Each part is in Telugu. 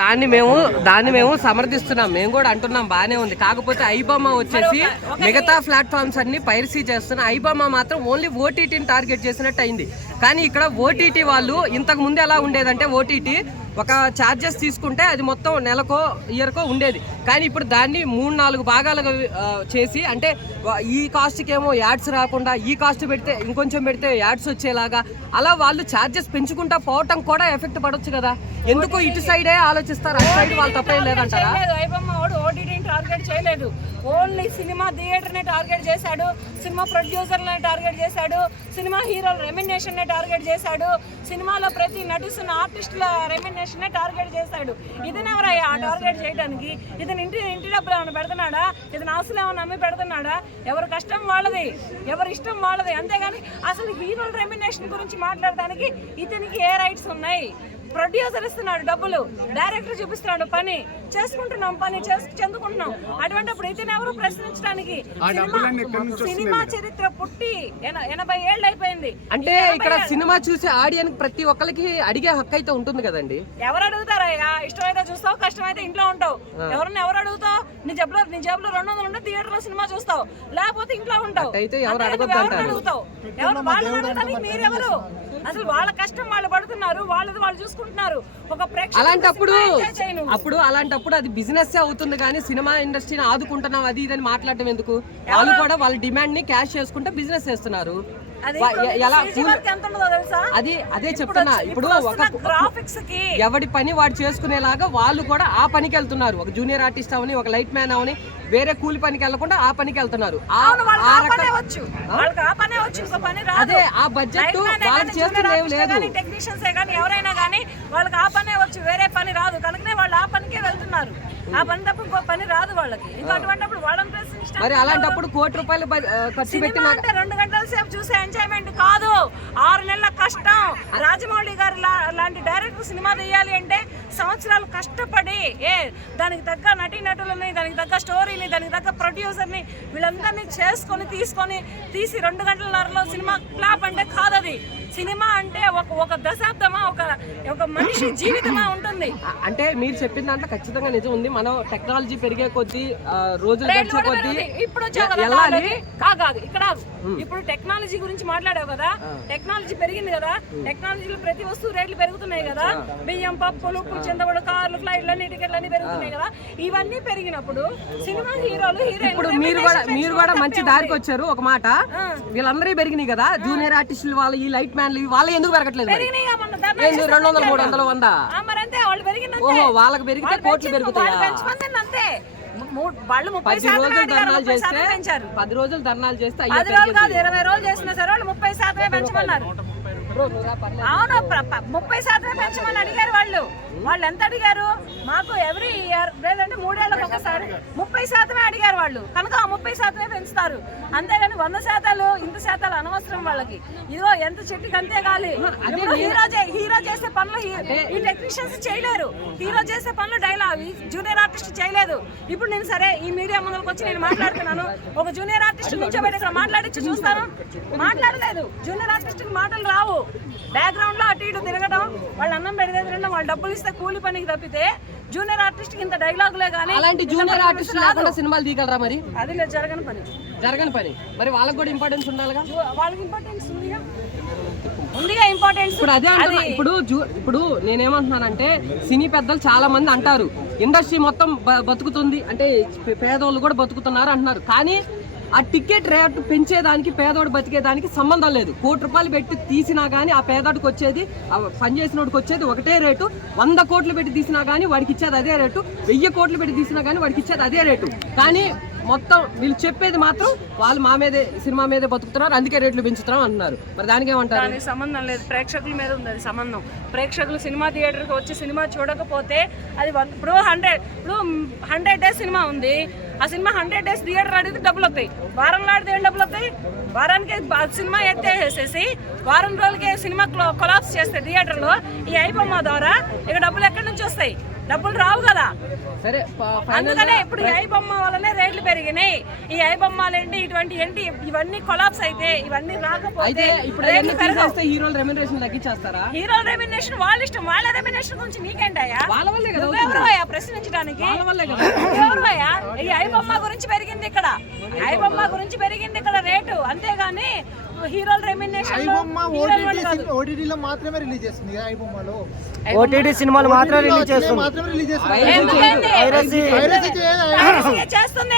దాన్ని మేము దాన్ని మేము సమర్థిస్తున్నాం. మేము కూడా అంటున్నాం బానే ఉంది. కాకపోతే ఐబొమ్మ వచ్చేసి మిగతా ప్లాట్ఫామ్స్ అన్ని పైరసీ చేస్తున్న ఐబొమ్మ మాత్రం ఓన్లీ ఓటీటీని టార్గెట్ చేసినట్టు అయింది. కానీ ఇక్కడ ఓటీటీ వాళ్ళు ఇంతకు ముందు ఎలా ఉండేదంటే ఓటీటీ ఒక ఛార్జెస్ తీసుకుంటే అది మొత్తం నెలకో ఇయర్కో ఉండేది కానీ ఇప్పుడు దాన్ని మూడు నాలుగు భాగాలుగా చేసి అంటే ఈ కాస్ట్కి ఏమో యాడ్స్ రాకుండా ఈ కాస్ట్ పెడితే ఇంకొంచెం పెడితే యాడ్స్ వచ్చేలాగా అలా వాళ్ళు ఛార్జెస్ పెంచుకుంటా పోవటం కూడా ఎఫెక్ట్ పడొచ్చు కదా ఎందుకు ఇటు సైడే ఆలోచిస్తారు అటు సైడ్ వాళ్ళు తప్పేం లేదంటారా చేయలేదు. ఓన్లీ సినిమా థియేటర్ని టార్గెట్ చేశాడు. సినిమా ప్రొడ్యూసర్లనే టార్గెట్ చేశాడు. సినిమా హీరోల రెమ్యునేషన్ని టార్గెట్ చేశాడు. సినిమాలో ప్రతి నటిస్తున్న ఆర్టిస్టుల రెమ్యునేషన్ టార్గెట్ చేశాడు. ఇది ఆ టార్గెట్ చేయడానికి ఇతను ఇంటి ఇంటి డబ్బులు ఏమైనా పెడుతున్నాడా? ఇతను ఆస్తులు ఏమైనా నమ్మి పెడుతున్నాడా? ఎవరి కష్టం వాళ్ళది. ఎవరి ఇష్టం వాళ్ళది. అంతేగాని అసలు హీరోల రెమ్యునేషన్ గురించి మాట్లాడడానికి ఇతనికి ఏ రైట్స్ ఉన్నాయి? ప్రొడ్యూసర్ ఇస్తున్నాడు డబ్బులు డైరెక్టర్ చూపిస్తున్నాడు పని చేసుకుంటున్నాం పని చెందుకుంటున్నాం. అటువంటిప్పుడు ఇతను ఎవరు ప్రశ్నించడానికి సినిమా- సినిమా చరిత్ర పుట్టి ఎన- ఎనభై ఏళ్ళు అయిపోయింది. అంటే ఇక్కడ సినిమా చూసే ఆడియన్స్ ప్రతి ఒక్కరికి అడిగే హక్కు అయితే ఉంటుంది కదండి. ఎవరు అడుగుతారయ్యా ఇష్టమైతే చూస్తావు కష్టమైతే ఇంట్లో ఉంటావు. ఎవరిని ఎవరు అడుగుతావు? నీ జబ్బులో నీ జబ్బులో రెండు వందలు ఉంటే థియేటర్లో సినిమా చూస్తావు. లేకపోతే ఇంట్లో ఉంటావు. అట్టయితే ఎవరు. అడుగుతావు? ఎవరు అడగడానికి మీరెవరు? అసలు వాళ్ళ కష్టం వాళ్ళు పడుతున్నారు వాళ్ళది వాళ్ళు చూసుకుంటున్నారు. ఒక అలాంటప్పుడు. అప్పుడు అలాంటప్పుడు అది బిజినెస్ అవుతుంది కానీ సినిమా ఇండస్ట్రీని ఆదుకుంటున్నాం అది ఇది అని మాట్లాడటం ఎందుకు? వాళ్ళు కూడా వాళ్ళ డిమాండ్ని క్యాష్ చేసుకుంటే బిజినెస్ చేస్తున్నారు. ఎలా అది అదే చెప్తున్నా. ఇప్పుడు ఒక ఎవడి పని వాడు చేసుకునేలాగా వాళ్ళు కూడా ఆ పనికి వెళ్తున్నారు. ఒక జూనియర్ ఆర్టిస్ట్ అవని ఒక లైట్ మ్యాన్ అవని వేరే కూలి పనికి వెళ్ళకుండా ఆ పనికి వెళ్తున్నారు. అదే ఆ బడ్జెట్ వాళ్ళు చేస్తుంది ఏం లేదు. టెక్నీషియన్స్ కానీ ఎవరైనా కానీ వాళ్ళకి ఆ పనే వచ్చు వేరే పని రాదు. కనుకనే వాళ్ళు ఆ పనికే వెళ్తున్నారు. ఆ పని తప్ప ఇంకో పని రాదు వాళ్ళకి. ఇంకా అటువంటిప్పుడు వాళ్ళని ప్రశ్నించడం మరి అలాంటప్పుడు కోటి రూపాయలు ఖర్చు పెట్టిన అంటే రెండు గంటల సేపు చూసే ఎంజాయ్మెంట్ కాదు. ఆరు నెలల కష్టం. రాజమౌళి గారి లాంటి డైరెక్టర్ సినిమా తీయాలి అంటే సంవత్సరాలు కష్టపడి ఏ దానికి తగ్గ నటీ నటులని దానికి తగ్గ స్టోరీని దానికి తగ్గ ప్రొడ్యూసర్ని వీళ్ళందరినీ చేసుకొని తీసుకొని తీసి రెండు గంటలన్నరలో సినిమా క్లాప్ అంటే కాదు అది సినిమా అంటే ఒక ఒక దశాబ్దమా ఒక ఒక మనిషి జీవితమా ఉంటుంది. అంటే మీరు చెప్పిన దాంట్లో ఖచ్చితంగా నిజం ఉంది. మనం టెక్నాలజీ పెరిగే కొద్దీ రోజులు గడిచే కొద్దీ. ఇప్పుడు వెళ్ళాలి కాదు ఇక్కడ. ఇప్పుడు టెక్నాలజీ గురించి మాట్లాడావు కదా. టెక్నాలజీ పెరిగింది కదా. టెక్నాలజీలో ప్రతి వస్తువు రేట్లు పెరుగుతున్నాయి కదా. బియ్యం పప్పులు చింతపడు కార్లు ఫ్లైట్లు అన్ని టికెట్లు అన్ని పెరుగుతున్నాయి కదా. ఇవన్నీ పెరిగినప్పుడు సినిమా హీరోలు ఇప్పుడు మీరు కూడా మీరు కూడా మంచి దారికి వచ్చారు ఒక మాట. వీళ్ళందరూ పెరిగినాయి కదా. జూనియర్ ఆర్టిస్టులు వాళ్ళు ఈ లైట్ మ్యాన్లు వాళ్ళు ఎందుకు పెరగట్లేదు రెండు వందలు మూడు వందలు వంద? ఓహో వాళ్ళకి పెరిగితే కోట్లు పెరుగుతాయా? వాళ్ళు ముప్పై రోజులు ధర్నాలు చేస్తే పది రోజులు ధర్నాలు చేస్తే పది రోజులు కాదు ఇరవై రోజులు చేసినా సరే వాళ్ళు ముప్పై శాతమే పెంచమన్నారు. అవును ముప్పై శాతమే పెంచమని అడిగారు వాళ్ళు. వాళ్ళు ఎంత అడిగారు? మాకు ఎవ్రీ ఇయర్ లేదంటే మూడేళ్ళకి ఒకసారి ముప్పై శాతమే అడిగారు వాళ్ళు. కనుక ఆ ముప్పై శాతమే పెంచుతారు. అంతేగాని వంద శాతాలు ఇంత శాతాలు అనవసరం వాళ్ళకి. ఇదిగో ఎంత చెట్టుకి అంతే కాలి హీరో హీరో చేసే పనులు ఈ టెక్నీషియన్స్ చేయలేరు. హీరో చేసే పనులు డైలాగ్ జూనియర్ ఆర్టిస్ట్ చేయలేదు. ఇప్పుడు నేను సరే ఈ మీడియా ముందుకు వచ్చి నేను మాట్లాడుతున్నాను. ఒక జూనియర్ ఆర్టిస్ట్ నుంచోబెట్టి ఇక్కడ మాట్లాడించి చూస్తాను. మాట్లాడలేదు. జూనియర్ ఆర్టిస్ట్ మాటలు రావు. బ్యాక్గ్రౌండ్లో అటు ఇటు తిరగడం వాళ్ళు అన్నం పెడితే తినడం వాళ్ళు డబ్బులు ఇస్తే కూలి పనికి తప్పితే జూనియర్ ఆర్టిస్ట్ ఇంత డైలాగులే కానీ అలాంటి జూనియర్ ఆర్టిస్ట్ లేకుండా సినిమాలు తీయగలరా మరి? అది లేదు జరగని పని. జరగని పని. మరి వాళ్ళకి కూడా ఇంపార్టెన్స్ ఉండాలిగా? వాళ్ళకి ఇంపార్టెన్స్ ఉందిగా. ఉందిగా ఇంపార్టెన్స్ ఇప్పుడు అదే అంటున్నా. ఇప్పుడు ఇప్పుడు నేనేమంటున్నానంటే సినీ పెద్దలు చాలా మంది అంటారు ఇండస్ట్రీ మొత్తం బతుకుతుంది. అంటే పేదోళ్ళు కూడా బతుకుతున్నారు అంటున్నారు. కానీ ఆ టికెట్ రేటు పెంచేదానికి పేదోడు బతికేదానికి సంబంధం లేదు. కోటి రూపాయలు పెట్టి తీసినా కానీ ఆ పేదోడికి వచ్చేది ఆ వచ్చేది ఒకటే రేటు. వంద కోట్లు పెట్టి తీసినా కానీ వాడికి ఇచ్చేది అదే రేటు. వెయ్యి కోట్లు పెట్టి తీసినా కానీ వాడికి ఇచ్చేది అదే రేటు. కానీ మొత్తం వీళ్ళు చెప్పేది మాత్రం వాళ్ళు మా మీదే సినిమా మీదే బతుకుతున్నారు అందుకే రేట్లు పెంచుతున్నాం అంటున్నారు. మరి దానికి ఏమంటారు? దానికి సంబంధం లేదు. ప్రేక్షకుల మీద ఉంది అది సంబంధం. ప్రేక్షకులు సినిమా థియేటర్కి వచ్చి సినిమా చూడకపోతే అది ఇప్పుడు హండ్రెడ్ ఇప్పుడు హండ్రెడ్ డేస్ సినిమా ఉంది. ఆ సినిమా హండ్రెడ్ డేస్ థియేటర్ ఆడితే డబ్బులు వస్తాయి. వారంలో ఆడితే ఏం డబ్బులు వస్తాయి? వారానికి సినిమా ఎత్తేసేసి వారం రోజులకి సినిమా కొలాప్స్ చేస్తే థియేటర్లో. ఈ ఐబొమ్మ ద్వారా ఇక డబ్బులు ఎక్కడి నుంచి వస్తాయి? డబ్బులు రావు కదా. సరే అందుకనే ఇప్పుడు ఈ ఐ బొమ్మ వల్లనే రేట్లు పెరిగినాయి. ఈ ఐ బొమ్మలు ఏంటి ఇటువంటి ఏంటి ఇవన్నీ కొలాప్స్ అయితే ఇవన్నీ రాకపోతే ఇప్పుడు హీరోలు రెమ్యునరేషన్ తగ్గించేస్తారా? హీరో రెమ్యునేషన్ వాళ్ళ ఇష్టం వాళ్ళ రెమ్యునేషన్ గురించి నీకేంటయ్యా? వాళ్ళ వల్లే కదా భయ్యా? ఈ ఐబొమ్మ గురించి పెరిగింది ఇక్కడ. ఐబొమ్మ గురించి పెరిగింది ఇక్కడ రేటు. అంతేగాని హీరోల ఓటీటీ ఓటీటీలో మాత్రమే రిలీజ్ చేస్తుంది కదా ఐబొమ్మలో? ఓటీటీ సినిమాలు మాత్రమే రిలీజ్ చేస్తుంది. మాత్రమే రిలీజ్ చేస్తుంది.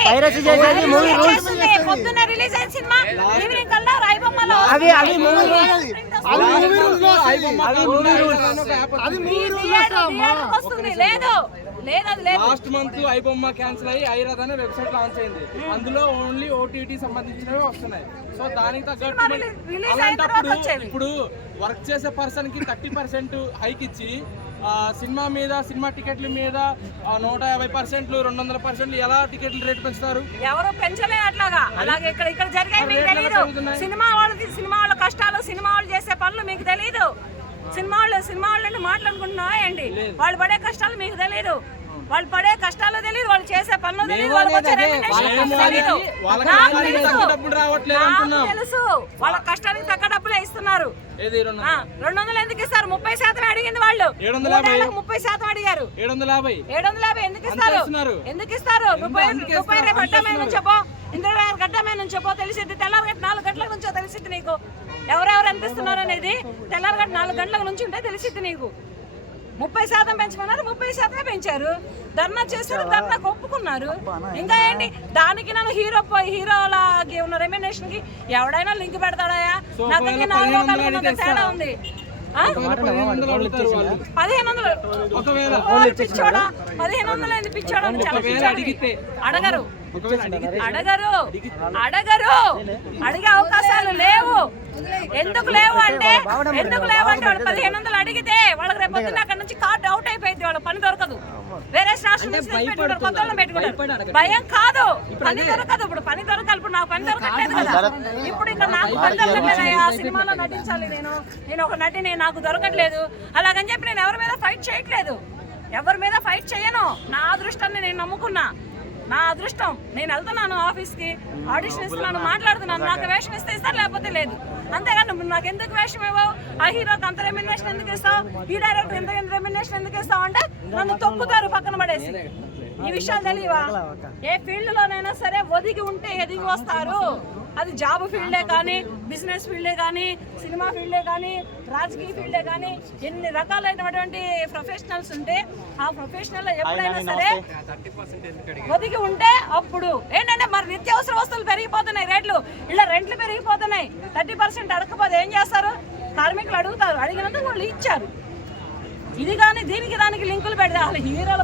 పైరసీ చేసేది. మూవీ రూల్స్ చేస్తుంది. పొద్దున్న రిలీజ్ అయిన సినిమా ఈవినింగ్ కల్లా అవి అవి మూవీ రూల్స్. మూవీ. అవి మూవీ రూల్స్ అది మూవీ రూల్స్. వస్తుంది. లేదు. లాస్ట్ మంత్ ఐబొమ్మ క్యాన్సిల్ అయ్యి ఐరాద్ అనే వెబ్సైట్ లాంచ్ అయింది. అందులో ఓన్లీ ఓటీటీ సంబంధించినవి వస్తున్నాయి. సో దానికి తగ్గట్టు అలాంటప్పుడు. ఇప్పుడు వర్క్ చేసే పర్సన్కి థర్టీ పర్సెంట్ హైక్ ఇచ్చి సినిమా మీద సినిమా టికెట్ల మీద నూట యాభై పర్సెంట్లు రెండు వందల పర్సెంట్లు ఎలా టికెట్ల రేటు పెంచుతారు? ఎవరు పెంచలే అట్లాగా. అలాగే ఇక్కడ ఇక్కడ జరిగాయి మీకు తెలియదు సినిమా వాళ్ళకి సినిమా వాళ్ళ కష్టాలు సినిమా వాళ్ళు చేసే పనులు మీకు తెలియదు సినిమా వాళ్ళు సినిమా వాళ్ళని మాట్లాడుకుంటున్నావా ఏంటి? వాళ్ళు పడే కష్టాలు మీకు తెలియదు వాళ్ళు పడే కష్టాలు తెలియదు వాళ్ళు చేసే పనులు తెలియదు వాళ్ళకి వచ్చే తెలుసు. వాళ్ళ కష్టానికి తగ్గ డబ్బులే ఇస్తున్నారు. రెండు వందలు? ఎందుకు ఇస్తారు? ముప్పై శాతం అడిగింది వాళ్ళు. ముప్పై శాతం అడిగారు. ఏడు వందల యాభై. ఎందుకు ఇస్తారు? ఎందుకు ఇస్తారు? రేపు అడ్డమే నుంచోపో ఇంద్ర గడ్డమే నుంచోపో తెలిసిద్ది. తెల్లారి గంట నాలుగు గంటల నుంచో తెలిసిద్ది నీకు. ఎవరెవరు ఎంత ఇస్తున్నారు అనేది తెల్లారి గంట నాలుగు గంటల నుంచి ఉంటే తెలిసిద్ది నీకు. ముప్పై శాతం పెంచమన్నారు ముప్పై శాతమే పెంచారు. ధర్నా చేశారు ధర్నాకు ఒప్పుకున్నారు. ఇంకా ఏంటి దానికి నన్ను హీరో హీరోలకి ఉన్న రెమ్యునేషన్కి ఎవడైనా లింక్ పెడతాడాయా? నాకు ఒకవేళ నాలుగో వందలు తేడా ఉంది. ఆ? పదిహేను వందలు పదిహేను వందలు. పిచ్చోడా పదిహేను ఏంది పిచ్చోడా? అడగరు. అడగరు. అడగరు. అడిగే అవకాశాలు లేవు ఎందుకు లేవు అంటే? ఎందుకు లేవు అంటే వాళ్ళు పదిహేను వందలు అడిగితే వాళ్ళకి రేపు పొద్దున్న అక్కడ నుంచి కార్డు అవుట్ అయిపోయింది వాళ్ళ పని దొరకదు. వేరే రాష్ట్రం నుంచి పెట్టుకుంటారు భయం కాదు. పని దొరకదు. ఇప్పుడు పని దొరకాలి ఇప్పుడు నాకు పని దొరకట్లేదు కదా. ఇప్పుడు ఇంకా నాకు పని దొరకట్లేదు. ఆ సినిమాలో నటించాలి నేను. నేను ఒక నటిని నాకు దొరకట్లేదు. అలాగని చెప్పి నేను ఎవరి మీద ఫైట్ చేయట్లేదు. ఎవరి మీద ఫైట్ చేయను. నా అదృష్టాన్ని నేను నమ్ముకున్నా. నా అదృష్టం. నేను వెళ్తున్నాను ఆఫీస్కి. ఆడిషన్ ఇస్తున్నాను మాట్లాడుతున్నాను. నాకు వేషం ఇస్తే ఇస్తారు లేకపోతే లేదు. అంతేగాని నువ్వు నాకు ఎందుకు వేషం ఇవ్వవు? ఆ హీరోకి అంత రెమ్యునేషన్ ఎందుకు ఇస్తావు? ఈ డైరెక్టర్ ఎంత రెమ్యునేషన్ ఎందుకు ఇస్తావు అంటే నన్ను తొక్కుతారు పక్కన పడేసి. ఈ విషయాలు తెలియవా? ఏ ఫీల్డ్ లోనైనా సరే ఒదిగి ఉంటే ఎదిగి వస్తారు. అది జాబ్ ఫీల్డే కానీ బిజినెస్ ఫీల్డే కానీ సినిమా ఫీల్డే కానీ రాజకీయ ఫీల్డే కానీ ఎన్ని రకాలైనటువంటి ప్రొఫెషనల్స్ ఉంటే ఆ ప్రొఫెషనల్ ఎప్పుడైనా సరే ఒదిగి ఉంటే అప్పుడు ఏంటంటే మరి నిత్యావసర వస్తువులు పెరిగిపోతున్నాయి రేట్లు. ఇలా రెంట్లు పెరిగిపోతున్నాయి. థర్టీ పర్సెంట్ అడగకపోతే ఏం చేస్తారు? కార్మికులు అడుగుతారు. అడిగినందుకు వాళ్ళు ఇచ్చారు. ఇది కానీ దీనికి దానికి లింకులు పెడితే అసలు హీరోల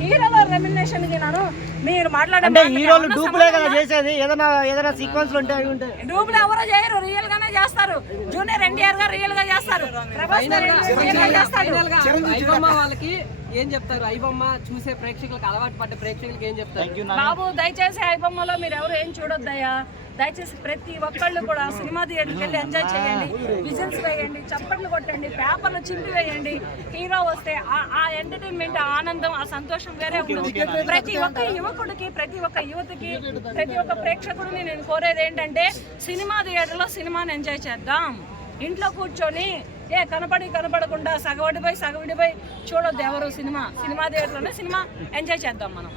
హీరోల రెమ్యునేషన్కి నేను మీరు మాట్లాడే హీరోలు డూపులే కదా? చేసేది? ఏదైనా ఏదైనా సీక్వెన్స్ ఉంటే ఉంటాయి డూబులు ఎవరో చేయరు రియల్ గానే చేస్తారు. జూనియర్ ఎన్టీఆర్ గారు రియల్గా చేస్తారు. ప్రభాస్ గారు రియల్గా ఐబొమ్మ వాళ్ళకి ఏం చెప్తారు? ఐబొమ్మ చూసే ప్రేక్షకులకు అలవాటు పడ్డ ప్రేక్షకులకు ఏం చెప్తారు? బాబు దయచేసి ఐబొమ్మలో మీరు ఎవరు ఏం చూడొద్దయ్యా. దయచేసి ప్రతి ఒక్కళ్ళు కూడా సినిమా థియేటర్కి వెళ్ళి ఎంజాయ్ చేయండి. విజిల్స్ వేయండి చప్పట్లు కొట్టండి పేపర్లు చింపి వేయండి. హీరో వస్తే ఆ- ఆ ఎంటర్టైన్మెంట్ ఆ ఆనందం ఆ సంతోషం వేరే ఉంటుంది. ప్రతి ఒక్క యువకుడికి ప్రతి ఒక్క యువతికి ప్రతి ఒక్క ప్రేక్షకుడిని నేను కోరేది ఏంటంటే సినిమా థియేటర్లో సినిమాని ఎంజాయ్ చేద్దాం. ఇంట్లో కూర్చొని ఏ కనపడి కనపడకుండా సగవడిపై సగవడిపై చూడొద్దు ఎవరు సినిమా. సినిమా థియేటర్లోనే సినిమా ఎంజాయ్ చేద్దాం మనం.